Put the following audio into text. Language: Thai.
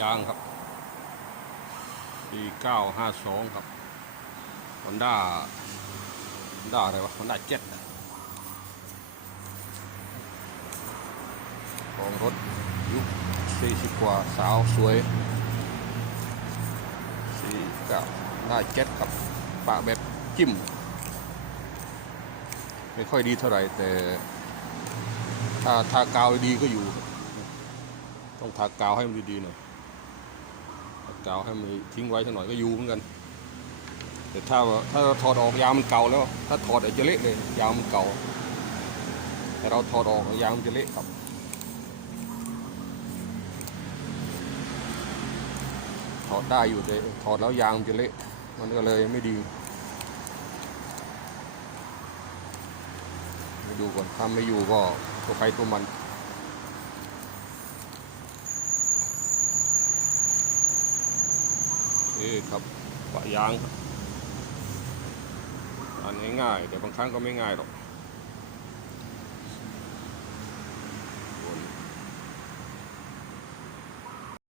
ยางครับ4952 ครับ Honda Honda อะไรวะ Honda 7ของรถยุค40 กว่าสาวสวย49 Honda 7ครับปะแบบจิ้ม ไม่ค่อยดีเท่าไหร่ แต่ถ้าทากาวดีก็อยู่ ต้องทากาวให้มันดีๆหน่อย กาวให้มันทิ้งไว้สักหน่อยก็ยูเหมือนกัน แต่ถ้าว่าถ้าเราถอดออกยางมันเก่าแล้ว ถ้าถอดอาจจะเละเลยยางมันเก่า แต่เราถอดออกยางมันจะเละครับถอดได้อยู่แต่ถอดแล้วยางมันจะเละมันก็เลยไม่ดีไปดูก่อนถ้าไม่อยู่ก็ตัวใครตัวมัน โอเครับปะยางครับอันง่ายๆแต่บางครั้งก็ไม่ง่ายหรอก